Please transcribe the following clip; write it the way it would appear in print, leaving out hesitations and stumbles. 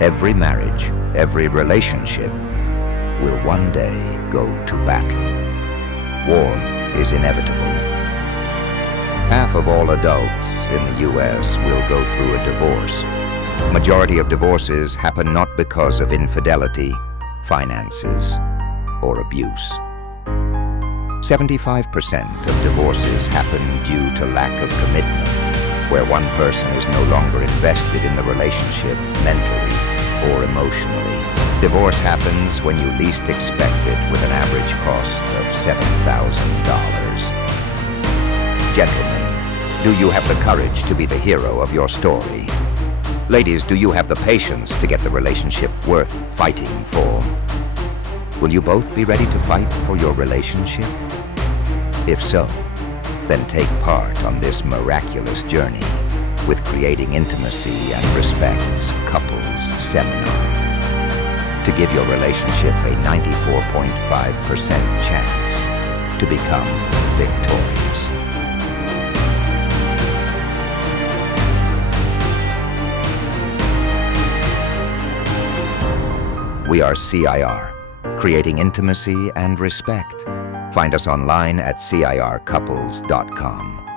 Every marriage, every relationship will one day go to battle. War is inevitable. Half of all adults in the U.S. will go through a divorce. Majority of divorces happen not because of infidelity, finances, or abuse. 75% of divorces happen due to lack of commitment, where one person is no longer invested in the relationship mentally or emotionally. Divorce happens when you least expect it, with an average cost of $7,000. Gentlemen, do you have the courage to be the hero of your story? Ladies, do you have the patience to get the relationship worth fighting for? Will you both be ready to fight for your relationship? If so, then take part on this miraculous journey with Creating Intimacy and Respect's Couples Seminar, to give your relationship a 94.5% chance to become victorious. We are CIR, Creating Intimacy and Respect. Find us online at circouples.com.